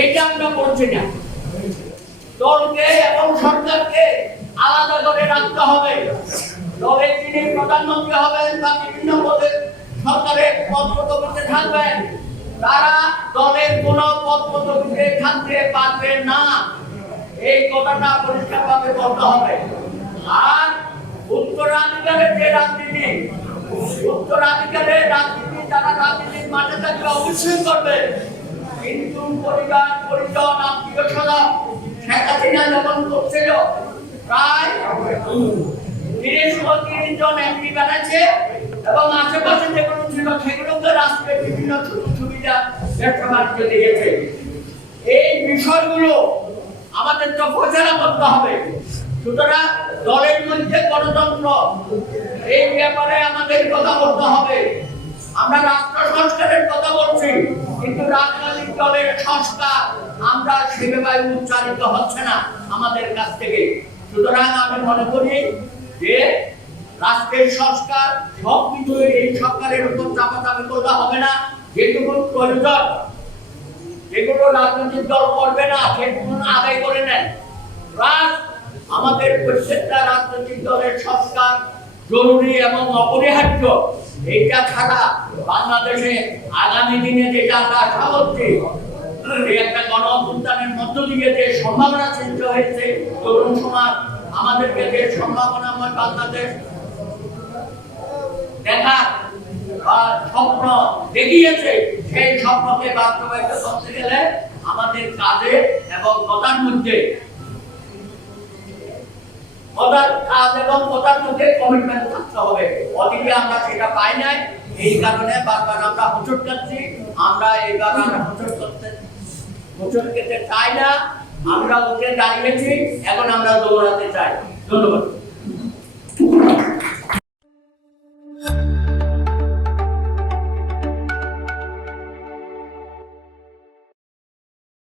এটা আমরা করছি না। দলকে এবং সরকারকে আলাদা করে রাখতে হবে। দলের যিনি প্রধানমন্ত্রী হবেন বা বিভিন্ন পদে সরকারের পদ পদবিতে থাকবেন, তারা দলের কোন পদ পদবিতে থাকতে পারবে না, এই কথাটা পরিষ্কারভাবে বলতে হবে। আর উত্তরাধিকারের যে রাজনীতি, উত্তরাধিকারের রাজনীতি যারা রাজনীতির মাঠে থাকবে অবশ্যই করবে, কিন্তু পরিবার পরিজন আত্মীয় স্বজন শেখ হাসিনা যখন করছিল প্রায় ৩০ জন এমপি বানাচ্ছে এবং আশেপাশে যেগুলো ছিল সেগুলোকে রাষ্ট্রের বিভিন্ন সুযোগ সুবিধা ব্যবসা বাণিজ্য দিয়েছে। এই বিষয়গুলো আমাদের তো ফয়সালা করতে হবে। সুতরাং দলের মধ্যে গণতন্ত্র, এই ব্যাপারে আমাদের কথা বলতে হবে। আমরা রাষ্ট্র সংস্কারের কথা বলছি, কিন্তু রাজনৈতিক দলের সংস্কার আমরা সেভাবে উচ্চারিত হচ্ছে না আমাদের কাছ থেকে। সুতরাং আমি মনে করি যে রাষ্ট্রের সংস্কার সবকিছু এই সরকারের উপর চাপাচাপি করতে হবে না। যেটুকু প্রয়োজন, যেগুলো রাজনৈতিক দল করবে না সেগুলো আদায় করে নেন। প্লাস আমাদের প্রত্যেকটা রাজনৈতিক দলের সংস্কার জরুরি এবং অপরিহার্য। এইটা ছাড়া বাংলাদেশে আগামী দিনে যেটা আমরা আশা করছি, একটা গণ অভ্যুত্থানের মধ্য দিয়ে যে সম্ভাবনা সৃষ্টি হয়েছে, তরুণ সমাজ আমাদেরকে যে সম্ভাবনাময় বাংলাদেশ দেখার স্বপ্ন দেখিয়েছে, সেই স্বপ্নকে বাস্তবায়িত করতে গেলে আমাদের কাজে এবং কথার মধ্যে কমিটমেন্ট থাকতে হবে। অতীতে আমরা সেটা পাই নাই, এই কারণে বারবার আমরা হোঁচট খাচ্ছি। আমরা এইবার হোঁচট খেতে চাই না, আমরা উঠে দাঁড়িয়েছি, এখন আমরা দৌড়াতে চাই। ধন্যবাদ।